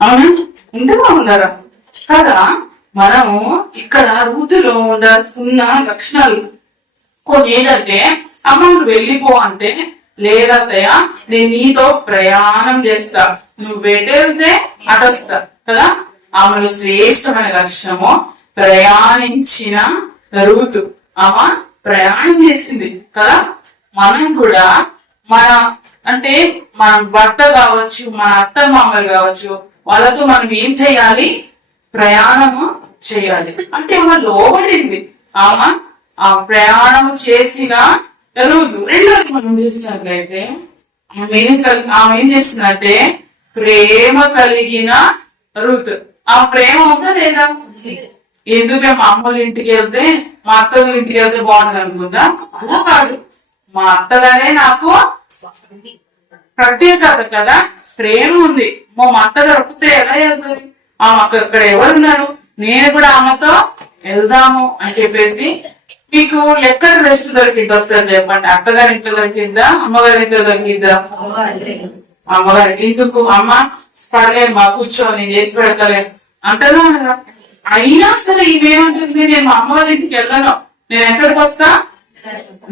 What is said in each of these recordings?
అవునా? ఇంతగా ఉన్నారా కదా? మనము ఇక్కడ రూతులో ఉన్న లక్షణాలు కొన్ని ఏంటంటే, అమ్మ నువ్వు వెళ్ళిపో అంటే, లేదత్తయ్య నేను నీతో ప్రయాణం చేస్తా, నువ్వు వెళ్తే అటొస్తా కదా. ఆమెలో శ్రేష్టమైన లక్షణము ప్రయాణించిన రూతు. ఆమె ప్రయాణం చేసింది కదా. మనం కూడా మన అంటే మన భర్త కావచ్చు, మన అత్త మామలు కావచ్చు, వాళ్ళతో మనం ఏం చేయాలి? ప్రయాణము చేయాలి. అంటే ఆమె లోబడింది. ఆమె ఆ ప్రయాణం చేసిన రూతు. రెండోది మనం చూసినట్లయితే ఆమె ఏం చేసిందంటే ప్రేమ కలిగిన రూతు. ఆ ప్రేమ ఉందా లేదా? ఎందుకంటే మా అమ్మల ఇంటికి వెళ్తే, మా అత్తగారి ఇంటికి వెళ్తే బాగుంటది అనుకుందా? అలా కాదు. మా అత్తగారే నాకు ప్రత్యేకత కదా, ప్రేమ ఉంది. మా అత్తగారు ఒప్పితే ఎలా వెళ్తుంది? ఆమె అక్కడ ఎవరున్నారు, నేను కూడా ఆమెతో వెళ్దాము అని చెప్పేసి. మీకు ఎక్కడ రెస్ట్ దొరికిద్దా ఒకసారి చెప్పండి. అత్తగారి ఇంట్లో దొరికిద్దా, అమ్మగారి ఇంట్లో దొరికిద్దా? అమ్మగారికి. ఎందుకు? అమ్మ పడలేమ్మా, కూర్చో, నేను చేసి పెడతలే అంటదా? అయినా సరే ఇవేమంటుంది, నేను మా అమ్మగారి ఇంటికి వెళ్ళను, నేను ఎక్కడికి వస్తా?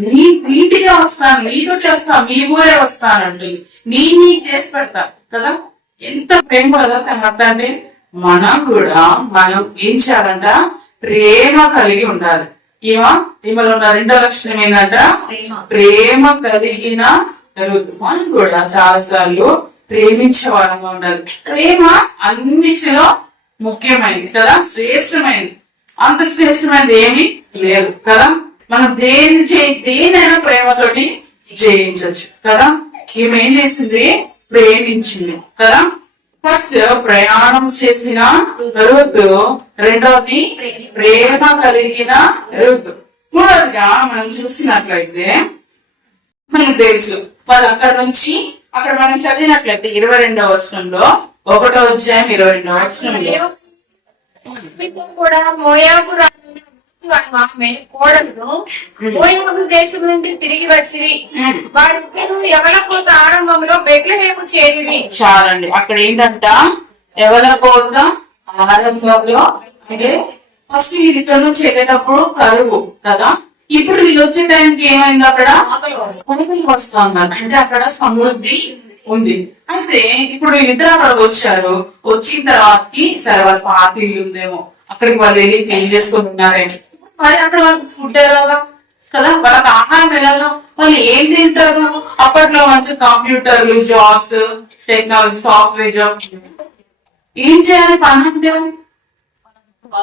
నీ ఇంటికే వస్తాను, నీతో చేస్తా, మీ ఊరే వస్తానంటుంది. నీకు చేసి పెడతా కదా. ఎంత ప్రేమ కదా తన అర్థం. అంటే మనం కూడా ఏం చేయాలంట? ప్రేమ కలిగి ఉండాలి. ఈమెలో ఉన్న రెండో లక్షణం ఏంటంట? ప్రేమ కలిగిన రూతు. మనం కూడా చాలా సార్లు ప్రేమించే వాళ్ళంగా ఉండాలి. ప్రేమ అన్నిటిలో ముఖ్యమైనది కదా, శ్రేష్టమైనది. అంత శ్రేష్టమైనది ఏమీ లేదు కదా. మనం దేనైనా ప్రేమతోటి జయించవచ్చు కదా. ఈమె ఏం చేసింది? ప్రేమించింది కదా. ఫస్ట్ ప్రయాణం చేసిన రూతు, రెండవది ప్రేమ కలిగిన రూతు, మూడవదిగా మనం చూసినట్లయితే మనకు తెలుసు వాళ్ళు అక్కడ మనం చదివినట్లయితే 22వ వచనంలో, 1వ అధ్యాయం 22వ వచనంలో కూడా మోయాబు ఆమె కోడలు మోయాబు దేశం నుండి తిరిగి వచ్చి వారిద్దరూ యవనపోత ఆరంభంలో బెత్లెహేము చేరిరి. చాలండి. అక్కడ ఏంటంట? యవనపోత ఆరంభంలో, అంటే ఫస్ట్ వీళ్ళు ఇక్కడ నుంచి వెళ్ళేటప్పుడు కరువు కదా. ఇప్పుడు వీళ్ళు వచ్చే టైంకి ఏమైంది? అక్కడ కొనుగోలు వస్తా ఉన్నారు. అంటే అక్కడ సమృద్ధి ఉంది. అయితే ఇప్పుడు వీళ్ళిద్దరు అక్కడ వచ్చారు. వచ్చిన తర్వాతకి సరే వాళ్ళ పార్టీలు ఉందేమో, అక్కడికి వాళ్ళు వెళ్ళి క్లీన్ చేసుకుని ఉన్నారేమో. మరి అక్కడ వాళ్ళకి ఫుడ్ ఎలాగా కదా, వాళ్ళకి ఆహారం ఎలాగా, వాళ్ళు ఏం తింటారు? అప్పట్లో మంచి కంప్యూటర్లు, జాబ్స్, టెక్నాలజీ, సాఫ్ట్వేర్ జాబ్స్. ఏం చేయాలి? పని అంటే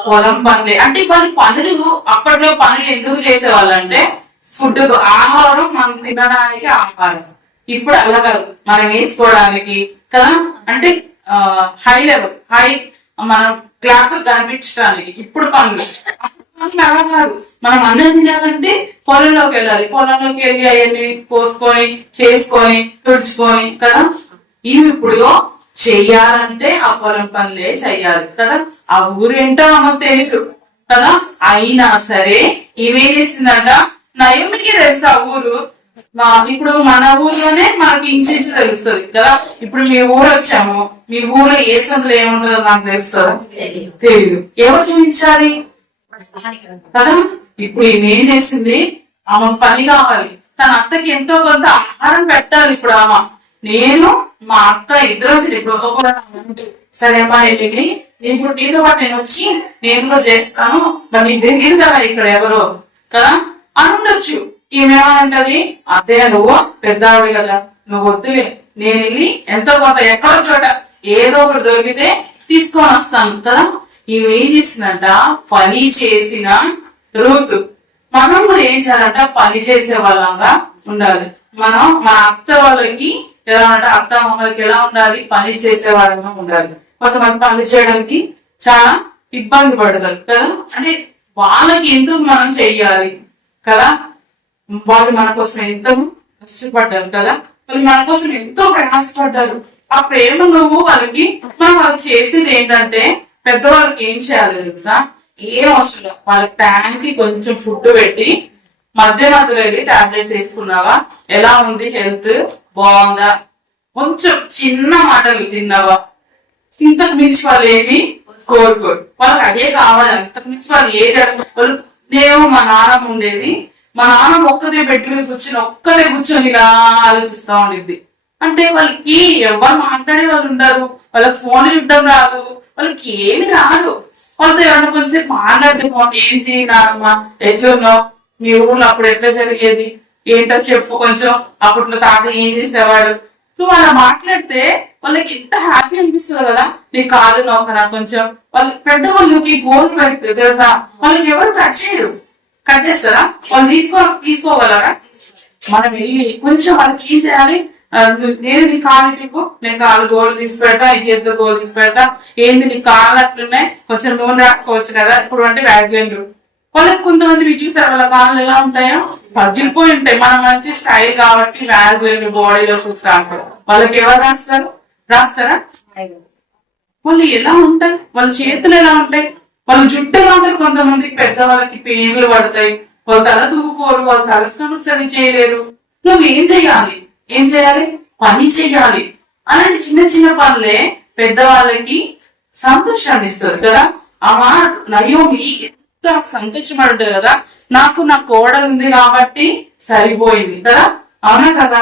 పొలం పనులే. అంటే వాళ్ళ పనులు, అప్పట్లో పనులు ఎందుకు చేసేవాళ్ళంటే ఫుడ్, ఆహారం, మనం తినడానికి ఆహారం. ఇప్పుడు అలా కాదు, మనం వేసుకోవడానికి కదా. అంటే హై లెవెల్, మనం క్లాస్ కనిపించడానికి ఇప్పుడు పనులు. అలా కాదు, మనం అన్నం తినాలంటే పొలంలోకి వెళ్ళాలి. పొలంలోకి వెళ్ళి అవన్నీ పోసుకొని, చేసుకొని, తుడుచుకొని కదా. ఇవి ఇప్పుడు చెయ్యాలంటే ఆ పొలం పనులే చెయ్యాలి కదా. ఆ ఊరేంటో మనకు తెలియదు కదా. అయినా సరే ఇవేం చేస్తుందంట? నయమికి తెలుసు ఆ ఊరు. ఇప్పుడు మన ఊర్లోనే మనకి ఇంచుమించు తెలుస్తుంది కదా. ఇప్పుడు మీ ఊరు వచ్చాము, మీ ఊర్లో ఏ సందులో ఏముంటుందో నాకు తెలుస్తుందా? తెలీదు. ఎవరు చూపించాలి కదా. ఇప్పుడు ఏం చేసింది? ఆమె పని కావాలి. తన అత్తకి ఎంతో కొంత ఆహారం పెట్టాలి. ఇప్పుడు ఆమె, నేను మా అత్త ఇద్దరు సరే అమ్మా వెళ్ళి ఇప్పుడు నీతో పాటు నేను వచ్చి నేను కూడా చేస్తాను, మరి నీకు తెలియదు కదా ఇక్కడ ఎవరో కదా అని ఉండొచ్చు. ఈమెమంటది? అత్తయ్య నువ్వు పెద్ద ఆవిడ కదా, నువ్వు వద్దులే, నేను వెళ్ళి ఎంతో కొంత ఎక్కడో చోట ఏదో ఒకటి దొరికితే తీసుకొని వస్తాను కదా. ఈమె ఏం చేసిందంట? పని చేసిన రూతు. మనం కూడా ఏం చేయాలంట? పని చేసే వాళ్ళంగా ఉండాలి. మనం మన అత్త వాళ్ళకి ఎలా అంటే, అత్త మామలకి ఎలా ఉండాలి? పని చేసే వాళ్ళంగా ఉండాలి. కొంతమంది పని చేయడానికి చాలా ఇబ్బంది పడతారు కదా. అంటే వాళ్ళకి ఎందుకు మనం చెయ్యాలి కదా. వాళ్ళు మన కోసం ఎంతో కష్టపడ్డారు కదా, వాళ్ళు మన కోసం ఎంతో ప్రయాసపడ్డారు. ఆ ప్రేమ నువ్వు మనం చేసేది ఏంటంటే, పెద్దవాళ్ళకి ఏం చేయాలి తెలుసా? ఏం అవసరం, వాళ్ళ ట్యాంక్ కి కొంచెం ఫుడ్ పెట్టి మధ్యలో వెళ్ళి టాబ్లెట్స్ వేసుకున్నావా, ఎలా ఉంది హెల్త్, బాగుందా, కొంచెం చిన్న మాటలు తిన్నావా, ఇంతకు మించి వాళ్ళు ఏమి కోరుకోరు, వాళ్ళకి అదే కావాలి. అంతకు మించి వాళ్ళు ఏది అడుగుతారు. నేను మా నాన్నమ్మ ఉండేది, మా నాన్నమ్మ ఒక్కదే బెడ్ మీద కూర్చొని ఇలా ఆలోచిస్తా ఉండేది. అంటే వాళ్ళకి ఎవరు మాట్లాడే వాళ్ళు ఉండరు, వాళ్ళకి ఫోన్ చూడడం రాదు, వాళ్ళకి ఏమి రాదు. వాళ్ళతో ఎవరైనా కొంచెం మాట్లాడితే ఏంటి నాన్నమ్మ ఎట్లున్నావు, మీ ఊర్లో అప్పుడు ఎట్లా జరిగేది, ఏంటో చెప్పు కొంచెం, అప్పట్లో తాత ఏం చేసేవాడు, నువ్వు అలా మాట్లాడితే వాళ్ళకి ఎంత హ్యాపీ అనిపిస్తుంది కదా. నీ కాలు నోకరా కొంచెం, వాళ్ళకి పెద్దవాళ్ళకి గోల్ పెడుతుంది తెలుసా. వాళ్ళకి ఎవరు కట్ చేయరు, కట్ చేస్తారా, వాళ్ళు తీసుకోగలరా. మనం వెళ్ళి కొంచెం వాళ్ళకి ఏం చేయాలి, నేను నీ కాలు ఇటుకు, నేను కాలు గోలు తీసి పెడతా, ఈ చేతితో గోలు తీసి పెడతా, ఏంది నీ కాళ్ళు అట్లున్నాయి, కొంచెం నూనె రాసుకోవచ్చు కదా. ఇప్పుడు అంటే వ్యాజ్లైన్లు, వాళ్ళకి కొంతమంది చూసారు వాళ్ళ కాళ్ళు ఎలా ఉంటాయో పగిలిపోయి ఉంటాయి. మనం అంటే స్టైల్ కాబట్టి వ్యాజ్లైన్ బాడీలో సూట్స్ రాస్తారు. వాళ్ళకి ఎవరు రాస్తారా. వాళ్ళు ఎలా ఉంటాయి, వాళ్ళ చేతులు ఎలా ఉంటాయి, వాళ్ళ జుట్టు ఎలా ఉంటాయి. కొంతమందికి పెద్దవాళ్ళకి పెయిన్లు పడతాయి, వాళ్ళ తల దూకోరు, వాళ్ళ తలస్నానం సరి చేయలేరు. నువ్వు ఏం చేయాలి, పని చెయ్యాలి. అలాంటి చిన్న చిన్న పనులే పెద్దవాళ్ళకి సంతోషాన్ని ఇస్తుంది కదా. అమ్మా నయోమి ఎంత సంతోషపడుతుంది కదా, నాకు నా కోడలు ఉంది కాబట్టి సరిపోయింది కదా, అవునా కదా.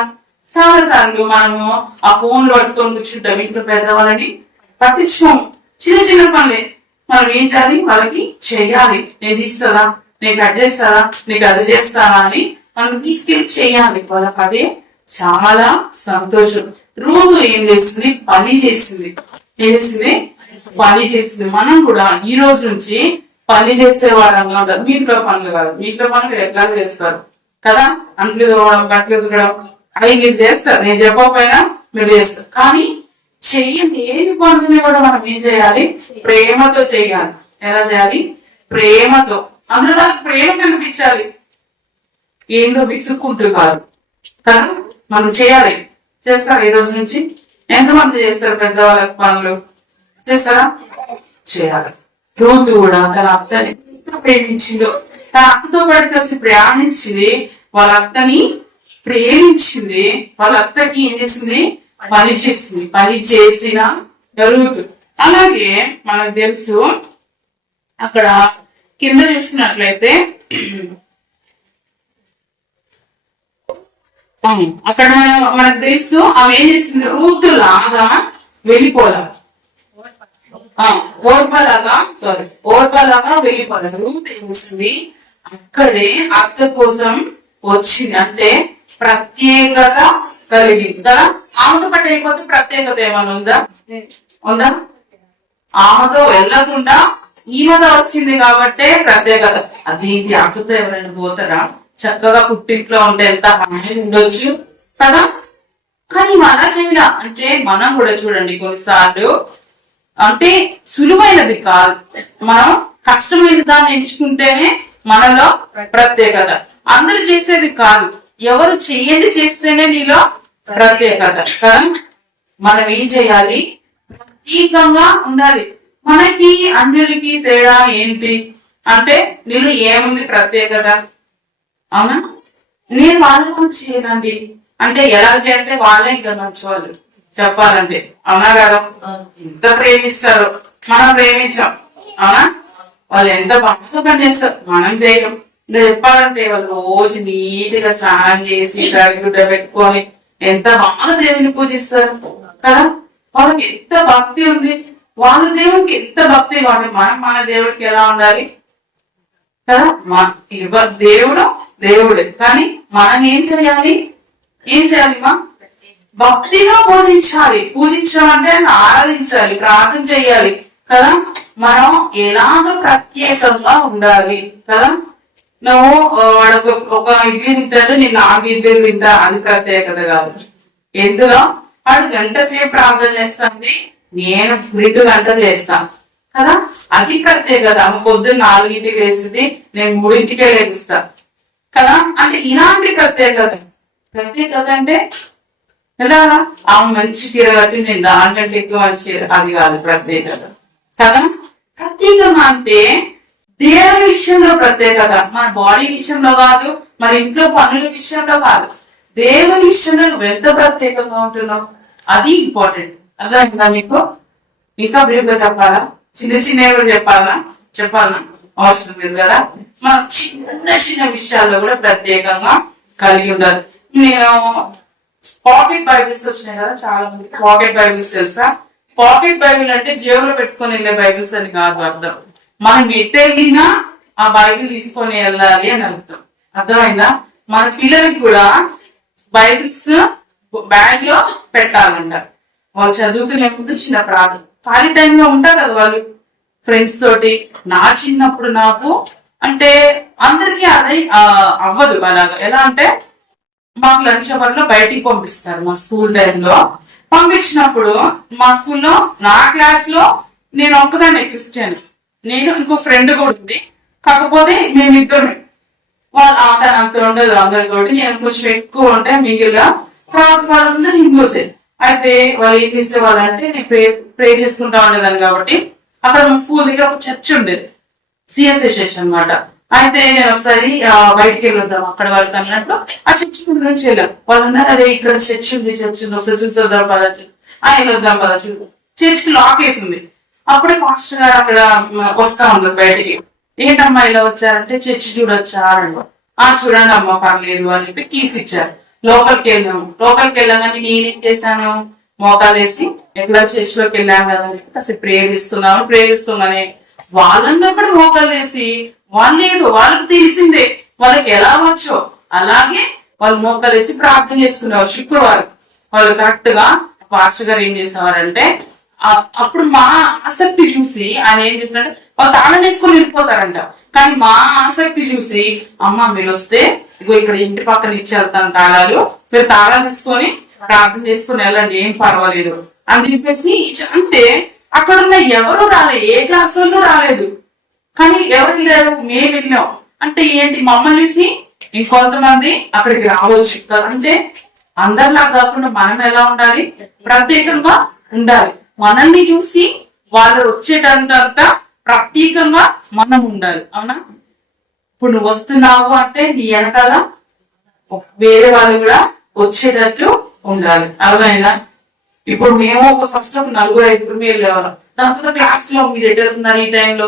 చాలా సార్లు మనము ఆ ఫోన్లు పట్టుకొని కూర్చుంటాం, ఇంట్లో పెద్దవాళ్ళని పట్టించుకోము. చిన్న చిన్న పనులే మనం ఏం చేయాలి, వాళ్ళకి చెయ్యాలి. నేను తీస్తారా, నీకు అది చేస్తారా, నీకు అది చేస్తారా అని మనం తీసుకెళ్ళి చెయ్యాలి. వాళ్ళకి అదే చాలా సంతోషం. రోజు ఏం చేస్తుంది, పని చేసింది. మనం కూడా ఈ రోజు నుంచి పని చేసే వారంగా ఉంటారు. మీ ఇంట్లో పనులు కాదు, మీ ఇంట్లో పనులు మీరు ఎట్లా చేస్తారు కదా. అంట్లు తోవడం, కట్లు ఎదుగడం అవి మీరు చేస్తారు, నేను చెప్పకపోయినా మీరు చేస్తారు. కానీ చెయ్యని ఏమి పనులని కూడా మనం ఏం చేయాలి, ప్రేమతో చేయాలి. ఎలా చేయాలి, ప్రేమతో. అందులో వాళ్ళకి ప్రేమ కనిపించాలి, ఏందో విసుక్కుంటూ కాదు కదా. మనం చేయాలి. చేస్తారు ఈ రోజు నుంచి. ఎంతమంది చేస్తారు పెద్దవాళ్ళకి పనులు చేస్తారా, చేయాలి. రూతు కూడా తన అత్తని ఎంత ప్రేమించిందో, తన అత్తతో పాటు కలిసి ప్రయాణించింది, వాళ్ళ అత్తని ప్రేమించింది, వాళ్ళ అత్తకి ఏం చేసింది, పని చేసింది. పని చేసిన రూతు. అలాగే మనకు తెలుసు అక్కడ కింద చూసినట్లయితే అక్కడ మనకు తెలుసు ఆమె ఏం చేసింది, రూతు లాగా వెళ్ళిపోదా, ఓర్పలాగా వెళ్ళిపోలేదు. రూత్ ఏం చేసింది, అక్కడే అత్త కోసం వచ్చింది. అంటే ప్రత్యేకత కలిగింది కదా. ఆమెతో పాటు అయిపోతే ప్రత్యేకత ఏమైనా ఉందా. ఆమెతో వెళ్ళకుండా ఈమెతో వచ్చింది కాబట్టే ప్రత్యేకత. అది అక్కతో ఎవరైనా పోతారా, చక్కగా పుట్టింట్లో ఉంటే ఎంత హాయి ఉండొచ్చు కదా. కానీ మన చైనా అంటే మనం కూడా చూడండి కొన్నిసార్లు అంటే సులువైనది కాదు, మనం కష్టమైన దాన్ని ఎంచుకుంటేనే మనలో ప్రత్యేకత. అందరు చేసేది కాదు, ఎవరు చెయ్యండి చేస్తేనే నీలో ప్రత్యేకత కదా. మనం ఏం చేయాలి, ప్రత్యేకంగా ఉండాలి. మనకి అన్యులకి తేడా ఏంటి అంటే నీళ్ళు ఏముంది ప్రత్యేకత, అవునా. నేను వాళ్ళని చేయనండి అంటే ఎలా అంటే వాళ్ళే ఇంకా మంచివాళ్ళు చెప్పాలంటే, అవునా కదా. ఎంత ప్రేమిస్తారు, మనం ప్రేమించాం, అవునా. వాళ్ళు ఎంత బాగా పనిచేస్తారు, మనం చేయం. ఇంకా చెప్పాలంటే వాళ్ళు రోజు నీట్గా స్నానం చేసి గుడ్డ పెట్టుకొని ఎంత బాగా దేవుని పూజిస్తారు కదా. వాళ్ళకి ఎంత భక్తి ఉంది, వాళ్ళ దేవుడికి ఎంత భక్తి కావాలి. మనం మన దేవుడికి ఎలా ఉండాలి కదా. దేవుడు దేవుడే, కానీ మనం ఏం చేయాలి మా భక్తిగా పూజించడం అంటే ఆరాధించాలి, ప్రార్థన చేయాలి కదా. మనం ఎలాగో ప్రత్యేకంగా ఉండాలి కదా. నువ్వు వాడు ఒక ఇడ్లీ తింటాడు, నేను 4 ఇడ్లీలు తింటా, అది ప్రత్యేకత కాదు. ఎందులో వాడు గంట సేపు ప్రార్థన చేస్తుంది, నేను 2 గంటలు చేస్తాను కదా, అది ప్రత్యేకత. పొద్దున్న 4ంటికి లేస్తుంది, నేను 3ంటికే లేగుస్తా కదా. అంటే ఇలాంటి ప్రత్యేకత అంటే ఎలా, ఆమె మంచి చీర కట్టి నేను దానికంటే ఎక్కువ మంచి చీర, అది కాదు ప్రత్యేకత కదా. ప్రత్యేకత అంటే దేవుని విషయంలో ప్రత్యేకత, మన బాడీ విషయంలో కాదు, మన ఇంట్లో పనుల విషయంలో కాదు, దేవుని విషయంలో నువ్వు ఎంత ప్రత్యేకంగా ఉంటున్నావు అది ఇంపార్టెంట్. అర్థమైందా మీకు? ఇంకా బ్రీఫ్ గా చెప్పాలా? చిన్న చిన్నవి కూడా చెప్పాలా అవసరం లేదు కదా. మనం చిన్న చిన్న విషయాల్లో కూడా ప్రత్యేకంగా కలిగి ఉండాలి. నేను పాకెట్ బైబిల్స్ వచ్చినాయి కదా, చాలా మంది పాకెట్ బైబిల్స్ తెలుసా? పాకెట్ బైబిల్ అంటే జేబులో పెట్టుకొని వెళ్ళే బైబిల్స్ అని కాదు అర్థం. మనం ఎటు వెళ్ళినా ఆ బైబిల్ తీసుకొని వెళ్ళాలి అని అర్థం. అర్థమైందా? మన పిల్లలకి కూడా బైబిల్స్ బ్యాగ్ లో పెట్టాలంట. వాళ్ళు చదువుకునే ముందు చిన్న ప్రార్థన, ఖాళీ టైంలో ఉంటారు కదా వాళ్ళు ఫ్రెండ్స్ తోటి. నా చిన్నప్పుడు నాకు అంటే అందరికీ అది అవ్వదు అలాగా. ఎలా అంటే మాకు లంచ్ అవర్ లో బయటికి పంపిస్తారు మా స్కూల్ టైంలో. పంపించినప్పుడు మా స్కూల్లో నా క్లాస్ లో నేను ఒక్కదాన్ని క్రిస్టియన్, నేను ఇంకో ఫ్రెండ్ కూడా ఉంది. కాకపోతే మేమిద్దరు వాళ్ళు ఆట అంత ఉండదు అందరు కూడా. నేను కొంచెం ఎక్కువ ఉంటే మిగిలిన తర్వాత వాళ్ళందరూ హిందూసే. అయితే వాళ్ళు ఏం చేసేవాళ్ళంటే నేను ప్రే చేసుకుంటా ఉండేదాన్ని కాబట్టి అక్కడ మా స్కూల్ దగ్గర ఒక చర్చ్ ఉండేది, సిఎస్ఐ చర్చ్ అనమాట. అయితే నేను ఒకసారి బయటికి వెళ్ళొద్దాం అక్కడ వరకు అన్నట్టు ఆ చర్చ్ గురించి వెళ్ళాం. వాళ్ళు అన్నారు అరే ఇక్కడ చర్చ్ ఉంది ఒకసారి చూసొద్దాం పదచ్చు. వెళ్ళొద్దాం పదచ్చు. చర్చ్ కి లాక్ వేసింది. అప్పుడే మాస్టర్ గారు అక్కడ వస్తా ఉన్నారు బయటికి. ఏంటమ్మా ఇలా వచ్చారంటే చర్చ్ చూడొచ్చా అని. చూడండి అమ్మా పర్లేదు అని చెప్పి కీస్ ఇచ్చారు. లోపలికి వెళ్ళగానే నేనేం చేశాను, మోకాలు వేసి ఎట్లా చర్చ్ లోకి వెళ్ళాను కదా అని చెప్పి అసలు ప్రేయర్ ఇస్తున్నాగానే వాళ్ళందరూ కూడా మోకాలు వేసి వాళ్ళకి తెలిసిందే వాళ్ళకి ఎలా వచ్చో అలాగే వాళ్ళు మోకాలు వేసి ప్రార్థన చేసుకునేవారు. శుక్రవారం వాళ్ళు కరెక్ట్ గా పాస్టర్ గారు ఏం చేసేవారంటే అప్పుడు మా ఆసక్తి చూసి ఆయన ఏం చేస్తారంటే వాళ్ళు తాళం వేసుకొని వెళ్ళిపోతారంట. కానీ మా ఆసక్తి చూసి అమ్మ మీరు వస్తే ఇగో ఇక్కడ ఇంటి పక్కన ఇచ్చేస్తాను తాళాలు, మీరు తాళాలు తీసుకొని ప్రార్థన చేసుకుని వెళ్ళండి ఏం పర్వాలేదు అని చెప్పేసి అంటే అక్కడ ఉన్న ఎవరు రాలేదు, ఏ క్లాస్ వాళ్ళు రాలేదు. కానీ ఎవరు లేరు, మేము వెళ్ళాం. అంటే ఏంటి, మమ్మల్ని చూసి ఇంకొంతమంది అక్కడికి రావచ్చు. అంటే అందరిలా కాకుండా మనం ఎలా ఉండాలి, ప్రత్యేకంగా ఉండాలి. మనల్ని చూసి వాళ్ళు వచ్చేటంత ప్రత్యేకంగా మనం ఉండాలి. అవునా? ఇప్పుడు నువ్వు వస్తున్నావు అంటే నీ వెనకాల వేరే వాళ్ళు కూడా వచ్చేటట్టు ఉండాలి. అర్థమైందా? ఇప్పుడు మేము ఫస్ట్ ఒక 4-5 వెళ్ళేవాళ్ళం. దాని తర్వాత క్లాస్ లో మీరు ఎటు వెళ్తున్నారు, ఈ టైంలో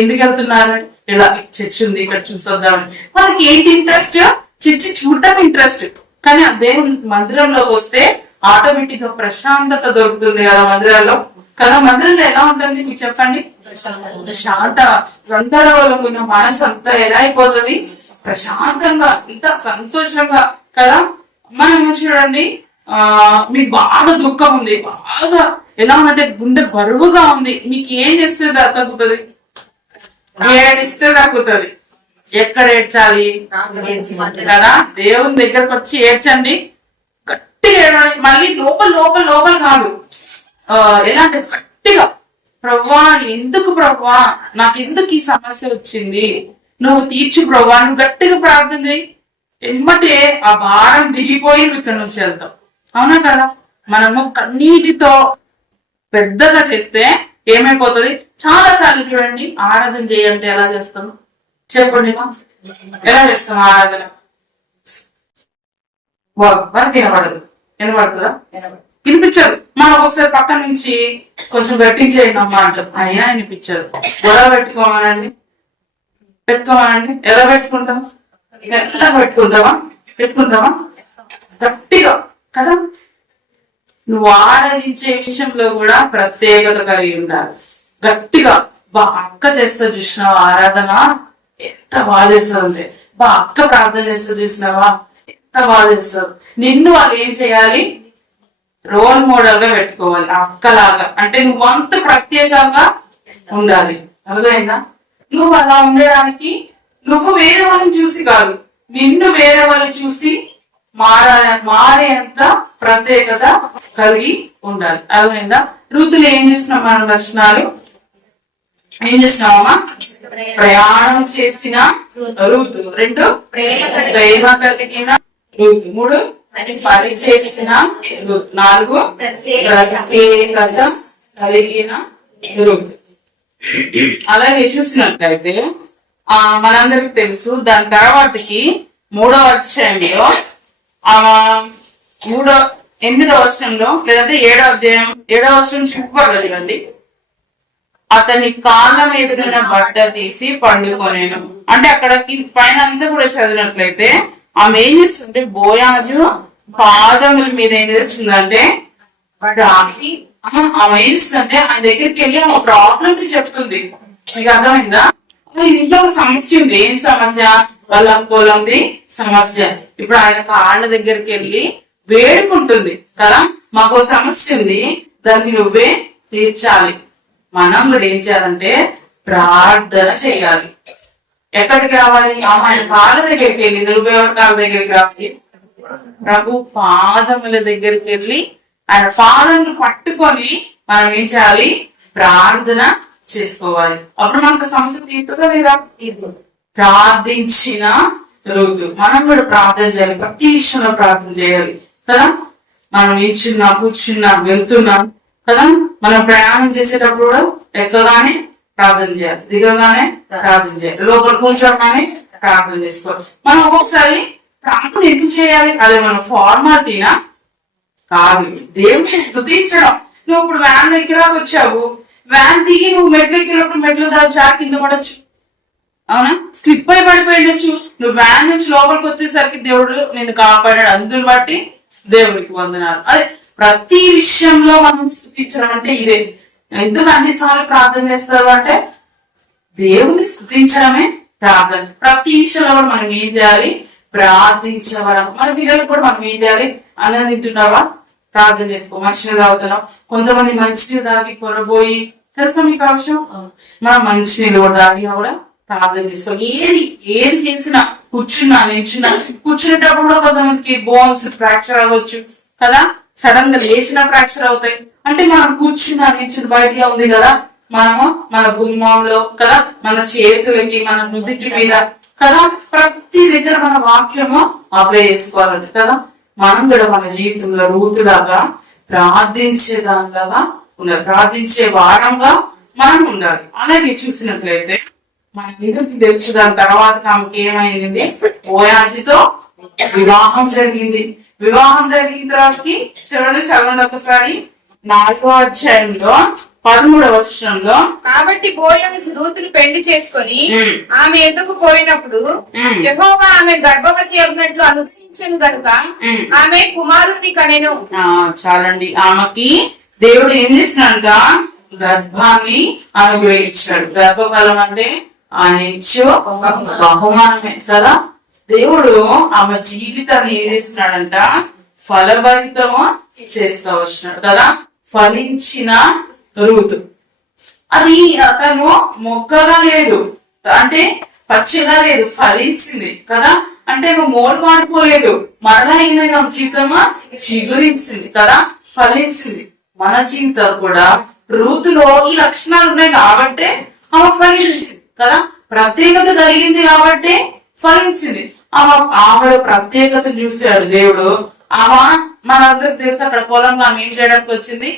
ఎందుకు వెళ్తున్నారు, ఇలా చర్చ్ ఉంది ఇక్కడ చూసొద్దామని. వాళ్ళకి ఏంటి ఇంట్రెస్ట్, చర్చి చూడటం ఇంట్రెస్ట్. కానీ ఆ దేవుని మందిరంలోకి వస్తే ఆటోమేటిక్ గా ప్రశాంతత దొరుకుతుంది కదా మందిరాల్లో. కదా మందిరంలో ఎలా ఉంటుంది మీకు చెప్పండి? శాంత గందరగోళంగా ఉన్న మనసు అంతా ఎలా అయిపోతుంది, ప్రశాంతంగా ఇంత సంతోషంగా కదా. మనం చూడండి మీకు బాగా దుఃఖం ఉంది, బాగా ఎలా ఉందంటే గుండె బరువుగా ఉంది, మీకు ఏం చేస్తే తగ్గుతుంది? ఏడిస్తే తగ్గుతుంది. ఎక్కడ ఏడ్చాలి కదా, దేవుని దగ్గరకు వచ్చి ఏడ్చండి, గట్టిగా ఏడాలి. మళ్ళీ లోపల కాదు, ఎలా అంటే గట్టిగా ప్రవ్వా ఎందుకు ప్రవ్వా నాకు ఎందుకు ఈ సమస్య వచ్చింది, నువ్వు తీర్చు ప్రవ్వా, నువ్వు గట్టిగా ప్రార్థన చేయి. ఎమ్మటే ఆ భారం దిగిపోయి ఇక్కడ నుంచి వెళ్తాం. అవునా కదా? మనము కన్నీటితో పెద్దగా చేస్తే ఏమైపోతుంది? చాలా సార్లు చూడండి ఆరాధన చేయాలంటే ఎలా చేస్తాం చెప్పండి, ఎలా చేస్తాం ఆరాధన? వినపడుతుందా? వినిపించదు. మనం ఒకసారి పక్క నుంచి కొంచెం గట్టి చేయండి అమ్మా అంటాం, అయ్యా వినిపించదు. ఎలా పెట్టుకోమనండి, ఎలా పెట్టుకుంటాం? ఎలా పెట్టుకుంటామా గట్టిగా కదా. నువ్వు ఆరాధించే విషయంలో కూడా ప్రత్యేకత కలిగి ఉండాలి. గట్టిగా అక్క చేస్తా చూసినావా ఆరాధన, ఎంత బాధ చేస్తుంది. అక్క ప్రార్థన చేస్తా చూసినావా, ఎంత బాధ చేస్తుంది. నిన్ను వాళ్ళు ఏం చేయాలి, రోల్ మోడల్ గా పెట్టుకోవాలి అక్కలాగా. అంటే నువ్వు అంత ప్రత్యేకంగా ఉండాలి. అర్థమైందా? నువ్వు అలా ఉండేదానికి నువ్వు వేరే వాళ్ళని చూసి కాదు, నిన్ను వేరే వాళ్ళని చూసి మారేంత ప్రత్యేకత కలిగి ఉండాలి. అర్థమైందా? ఋతులు ఏం చేస్తున్నాం మన లక్షణాలు? ఏం చేస్తున్నామమ్మా? ప్రయాణం చేసిన ఋతు. 2 ప్రేమ కలిగిన ఋతు. 3 పని చేసిన ఋతు. 4 ప్రత్యేకత కలిగిన ఋతు. అలాగే చూసినట్లయితే మనందరికి తెలుసు. దాని తర్వాతకి 3వ అధ్యాయంలో 8వ వచనంలో లేదంటే 7వ అధ్యాయం 7వ వచనం చూపగలండి. అతని కాళ్ళ మీదనున్న బట్ట తీసి పండుకొనేను. అంటే అక్కడ పైన అంతా కూడా చదివినట్లయితే ఆమె ఏం చేస్తుంటే బోయాజు పాదముల మీద ఏం చేస్తుందంటే ఆమె ఏం చేస్తుందంటే ఆయన దగ్గరికి వెళ్ళి ఆమె ప్రాబ్లం చెప్తుంది. మీకు అర్థమైందా? ఇంట్లో ఒక సమస్య ఉంది. ఏం సమస్య? వాళ్ళ పొలంది సమస్య. ఇప్పుడు ఆయన కాళ్ళ దగ్గరికి వెళ్ళి వేడుకుంటుంది కదా, మాకు సమస్య ఉంది, దాన్ని నువ్వే తీర్చాలి. మనం కూడా ఏం చేయాలంటే ప్రార్థన చేయాలి. ఎక్కడికి రావాలి? ఆయన కాళ్ళ దగ్గరికి వెళ్ళి, దుర్బేవర్ కాళ్ళ దగ్గరికి రావాలి, ప్రభు పాదముల దగ్గరికి వెళ్ళి ఆయన పాదములు పట్టుకొని మనం ఏం చేయాలి? ప్రార్థన చేసుకోవాలి. అప్పుడు మనకు సమస్య తీరుతుందా లేదా? ప్రార్థించిన రూతు. మనం కూడా ప్రార్థన చేయాలి. ప్రతి విషయంలో ప్రార్థన చేయాలి కదా. మనం నిల్చున్నా, కూర్చున్నా, వెళ్తున్నాం కదా. మనం ప్రయాణం చేసేటప్పుడు కూడా ఎక్కగానే ప్రార్థన చేయాలి, దిగగానే ప్రార్థన చేయాలి, లోపల కూర్చోగానే ప్రార్థన చేసుకోవాలి. మనం ఒక్కొక్కసారి ప్రార్థన ఎందుకు చేయాలి? అదే మన ఫార్మాలిటీనా? కాదు, దేవుని స్తుతించడం. నువ్వు ఇప్పుడు వ్యాన్ ఎక్కడా వచ్చావు, వ్యాన్ దిగి నువ్వు మెట్లు ఎక్కినప్పుడు మెట్లు దాని చార్ కింద పడచ్చు, అవునా? స్లిప్ అయి పడిపోయిండొచ్చు. నువ్వు వ్యాన్ నుంచి లోపలికి వచ్చేసరికి దేవుడు నిన్ను కాపాడాడు, అందుని బట్టి దేవునికి వందనాలు. అదే ప్రతి విషయంలో మనం స్తుతించడం అంటే ఇదే. ఎందుకు అన్నిసార్లు ప్రార్థన చేస్తారు అంటే దేవుని స్తుతించడమే ప్రార్థన. ప్రతి విషయంలో కూడా మనం ఏం చేయాలి? ప్రార్థించే వరకు. మన పిల్లలకు కూడా మనం ఏం చేయాలి? అన్నం తింటున్నావా? ప్రార్థన చేసుకో. మంచినీళ్ళు తాగుతున్నాం. కొంతమంది మంచినీళ్ళు తాగి కొరబోయి, తెలుసా మీకు ఆ విషయం? మనం మంచినీళ్ళు కూడా తాగినా కూడా ప్రార్థన చేసుకో. ఏది చేసినా, కూర్చున్నా, నిల్చున్నా, కూర్చునేటప్పుడు కూడా కొంతమందికి బోన్స్ ఫ్రాక్చర్ అవ్వచ్చు కదా, సడన్ గా లేచిన ఫ్రాక్చర్ అవుతాయి. అంటే మనం కూర్చున్నా, నిల్చుని బయటలో ఉంది కదా, మనము మన గుమ్మంలో కదా, మన చేతులకి, మన నుదుటి మీద కదా, ప్రతి దగ్గర మన వాక్యము అప్లై చేసుకోవాలంటే కదా. మనం కూడా మన జీవితంలో రూతులాగా ప్రార్థించే దానిలాగా ఉండాలి, ప్రార్థించే వారంగా మనం ఉండాలి. అలాగే చూసినట్లయితే మన ఎందుకు తెలుసు, దాని తర్వాత ఆమెకి ఏమైంది? బోయాజుతో వివాహం జరిగింది. వివాహం జరిగిన తర్వాతకి చదవండి ఒకసారి 4వ అధ్యాయంలో 13వ వచనంలో. కాబట్టి బోయాజు రూతును పెళ్లి చేసుకొని ఆమె ఎద్దుకు పోయినప్పుడు యెహోవా ఆమె గర్భవతి అగినట్లు అనుగ్రహించను గనుక ఆమె కుమారుని కనెను. చాలండి, ఆమెకి దేవుడు ఏం చేసినంట? గర్భాన్ని అనుగ్రహించాడు. గర్భఫలం అంటే ఆయన ఇచ్చే బహుమానమే కదా. దేవుడు ఆమె జీవితాన్ని ఏం చేస్తున్నాడంట? ఫలభరితము చేస్తా వచ్చినాడు కదా. ఫలించిన రూతు. అది అతను మొక్కగా లేదు, అంటే పచ్చిగా లేదు, ఫలించింది కదా. అంటే నువ్వు మోడు మారిపోలేదు, మరలా ఏమైనా జీవితమా చిగురించింది కదా, ఫలించింది. మన జీవితం కూడా రూతులో ఈ లక్షణాలు ఉన్నాయి కాబట్టి ఆమె ఫలించింది కదా. ప్రత్యేకత కలిగింది కాబట్టి ఫలించింది. ఆమె ప్రత్యేకత చూశాడు దేవుడు. ఆమె మనందరికి తెలుసు, అక్కడ పొలంలో ఆమె ఏం చేయడానికి వచ్చింది?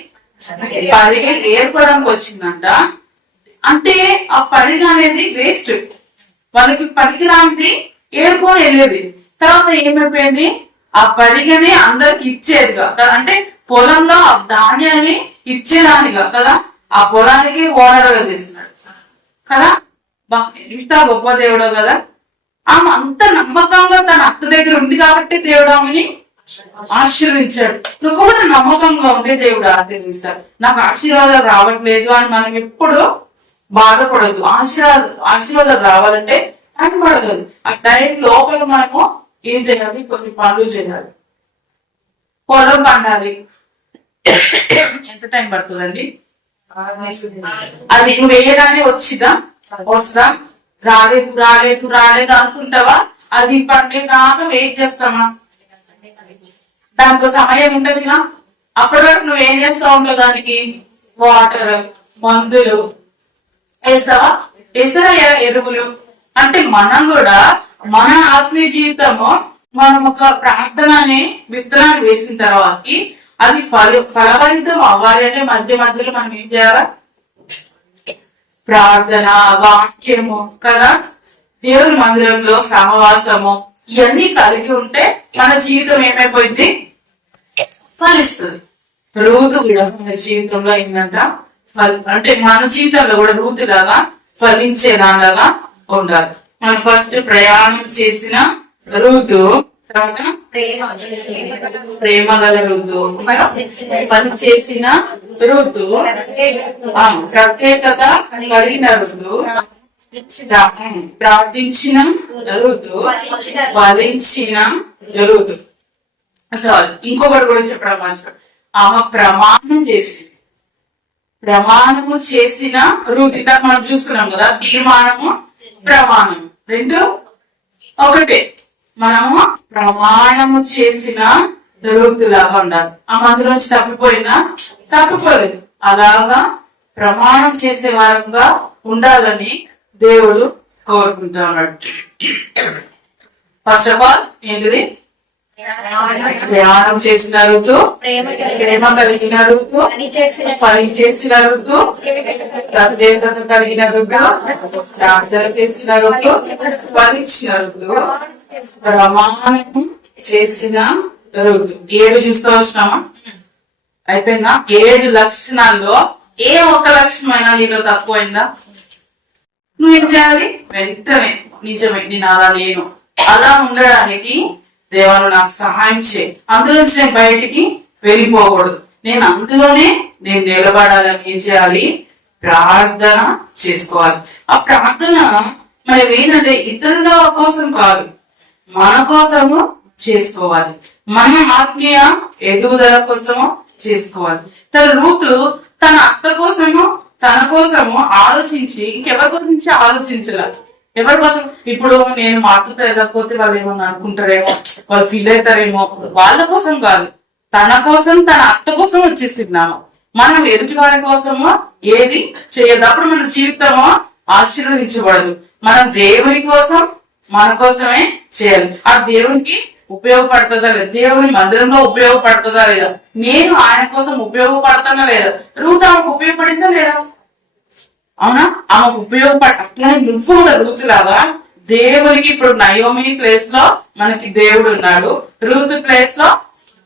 పరిగె ఏర్పడానికి వచ్చిందంట. అంటే ఆ పరిగ అనేది వేస్ట్, వాళ్ళకి పనికిరాంది ఏర్కొని వెళ్ళేది. తర్వాత ఏమైపోయింది? ఆ పరిగని అందరికి ఇచ్చేదిగా, అంటే పొలంలో ఆ ధాన్యాన్ని ఇచ్చేదానిగా కదా, ఆ పొలానికి ఓనర్గా చేసినాడు కదా. ఇంత గొప్ప దేవుడు కదా. ఆమె అంత నమ్మకంగా తన అత్త దగ్గర ఉంది కాబట్టి దేవుడు ఆమెని ఆశీర్వదించాడు. నువ్వు కూడా నమ్మకంగా ఉంటే దేవుడు ఆశీర్వదిస్తాడు. నాకు ఆశీర్వాదాలు రావట్లేదు అని మనం ఎప్పుడు బాధపడద్దు. ఆశీర్వాదాలు రావాలంటే టైం పడదు. ఆ టైం లోపల మనము ఏం చేయాలి? కొన్ని పనులు చేయాలి. పొలం పండాలి, ఎంత టైం పడుతుందండి? అది నువ్వు వేయగానే వస్తా రాలేదు రాలేదు రాలేదు అనుకుంటావా? అది పండే దాకా వెయిట్ చేస్తామా? దానికి సమయం ఉంటదిగా. అప్పటి వరకు నువ్వేం చేస్తా ఉంటావు? దానికి వాటర్, మందులు వేస్తావా? వేస్తారా ఎరువులు? అంటే మనం కూడా మన ఆత్మీయ జీవితము మనం ఒక ప్రార్థన అనే విత్తనాలు వేసిన తర్వాత అది ఫలభరితం అవ్వాలి అంటే మధ్య మధ్యలో మనం ఏం చేయాలా? ప్రార్థన, వాక్యము కదా, దేవుని మందిరంలో సహవాసము, ఇవన్నీ కలిగి ఉంటే మన జీవితం ఏమైపోయింది? ఫలిస్తుంది. రూతు కూడా మన జీవితంలో ఏంటంట? అంటే మన జీవితంలో కూడా రూతు లాగా ఫలించే దానిలాగా ఉండాలి. మనం ఫస్ట్ ప్రయాణం చేసిన రూతు, తర్వాత ప్రేమ గల రూతు, పని చేసిన రూతు, ప్రత్యేకత కలిగిన రూతు, ప్రార్థించిన రూతు, ఫలించిన రూతు. అసలు ఇంకొకటి కూడా చెప్పడం మంచిగా, ఆమె ప్రమాణము చేసిన రూతు. ఇందాక మనం చూసుకున్నాం కదా, తీర్మానము ప్రమాణము రెండు ఒకటే. మనము ప్రమాణము చేసిన రూతులాగా ఉండాలి. ఆ మందులోంచి తప్పిపోలేదు. అలాగా ప్రమాణం చేసే వారంగా ఉండాలని దేవుడు కోరుకుంటున్నాడు. ఫస్ట్ ఆఫ్ ఆల్ ఏంటిది? ప్రయాణం చేసిన ఋతు, ప్రేమ కలిగిన ఋతు, పని చేసిన ఋతు, ప్రత్యేకత కలిగిన ఋతు, ప్రార్థన చేసిన ఋతు, ఫలించిన ఋతు, ప్రమాణం చేసిన ఋతు. 7 చూస్తూ వచ్చినామా? అయిపోయిందా? 7 లక్షణాల్లో ఏ ఒక్క లక్షణమైనా నీలో తక్కువైందా? నువ్వేం చేయాలి? వెంటనే నిజమే నేను అలా లేను, అలా ఉండడానికి దేవాను నాకు సహాయం చేయి, అందులోంచి నేను బయటికి వెళ్ళిపోకూడదు, నేను అందులోనే నిలబడాలని ఏం చేయాలి? ప్రార్థన చేసుకోవాలి. ఆ ప్రార్థన మరి ఏంటంటే ఇతరుల కోసం కాదు, మన కోసము చేసుకోవాలి, మన ఆత్మీయ ఎదుగుదల కోసము చేసుకోవాలి. తన రూతు తన అత్త కోసము తన కోసము ఆలోచించి ఇంకెవరి గురించి ఆలోచించాలి. ఎవరి కోసం? ఇప్పుడు నేను మా అత్తతో వెళ్ళకపోతే వాళ్ళు ఏమన్నా అనుకుంటారేమో, వాళ్ళు ఫీల్ అవుతారేమో, వాళ్ళ కోసం కాదు, తన కోసం తన అత్త కోసం వచ్చేసినాము. మనం ఎదుటి వారి కోసము ఏది చేయదు, అప్పుడు మన జీవితము ఆశీర్వదించబడదు. మనం దేవుని కోసం మన కోసమే చేయాలి. ఆ దేవునికి ఉపయోగపడుతుందా లేదా? దేవుని మందిరంలో ఉపయోగపడుతుందా లేదా? నేను ఆయన కోసం ఉపయోగపడతానా లేదా? రూతు ఆమెకు ఉపయోగపడిందా లేదా? అవునా? ఆమెకు అట్లా నువ్వు కూడా రూతులాగా దేవునికి, ఇప్పుడు నయోమి ప్లేస్ లో మనకి దేవుడు ఉన్నాడు, రూతు ప్లేస్ లో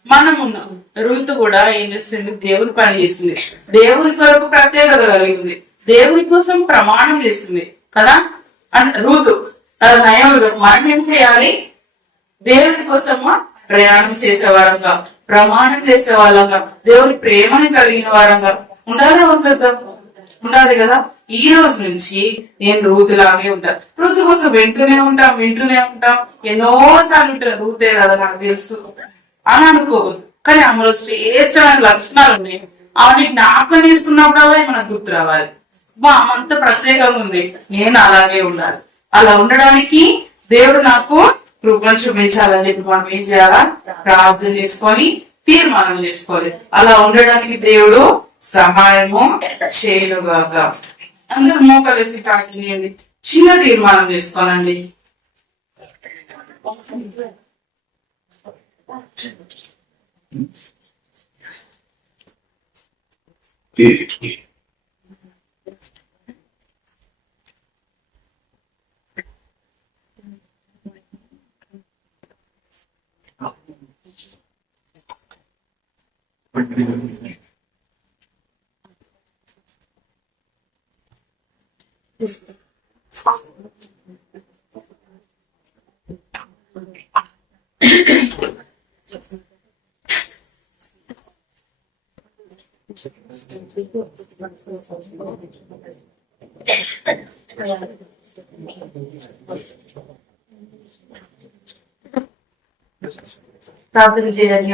మనం ఉన్నాం. రూతు కూడా ఏం చేస్తుంది? దేవుని పని చేసింది, దేవుని కొరకు ప్రత్యేకత కలిగింది, దేవుని కోసం ప్రమాణం చేసింది కదా. అంటే రూతు నయోమి మనం ఏం చేయాలి? దేవుని కోసము ప్రయాణం చేసే వారంగా, ప్రమాణం చేసే వాళ్ళంగా, దేవుని ప్రేమని కలిగిన వారంగా ఉండాలి కదా. ఈ రోజు నుంచి నేను రూతులాగే ఉంటాను. రూతు కోసం వింటూనే ఉంటాం, ఎన్నోసార్లు ఉంటాను, రూతే కదా నాకు తెలుసు అని అనుకోవద్దు. కానీ ఆమెలో శ్రేష్టమైన లక్షణాలు ఉన్నాయి. ఆమెని జ్ఞాపకం తీసుకున్నప్పుడల్లా మనకు గుర్తు రావాలి, ఆమంత ప్రత్యేకంగా ఉంది, నేను అలాగే ఉండాలి. అలా ఉండడానికి దేవుడు నాకు కృపను చూపించాలని చెప్పి మనం ఏం చేయాలా? ప్రార్థన చేసుకొని తీర్మానం చేసుకోవాలి. అలా ఉండడానికి దేవుడు సహాయము చేయనుగాక. అందరూ మోకలేసి కాకినేయండి, చిన్న తీర్మానం చేసుకోనండి. ప్రార్థన చేయాలి.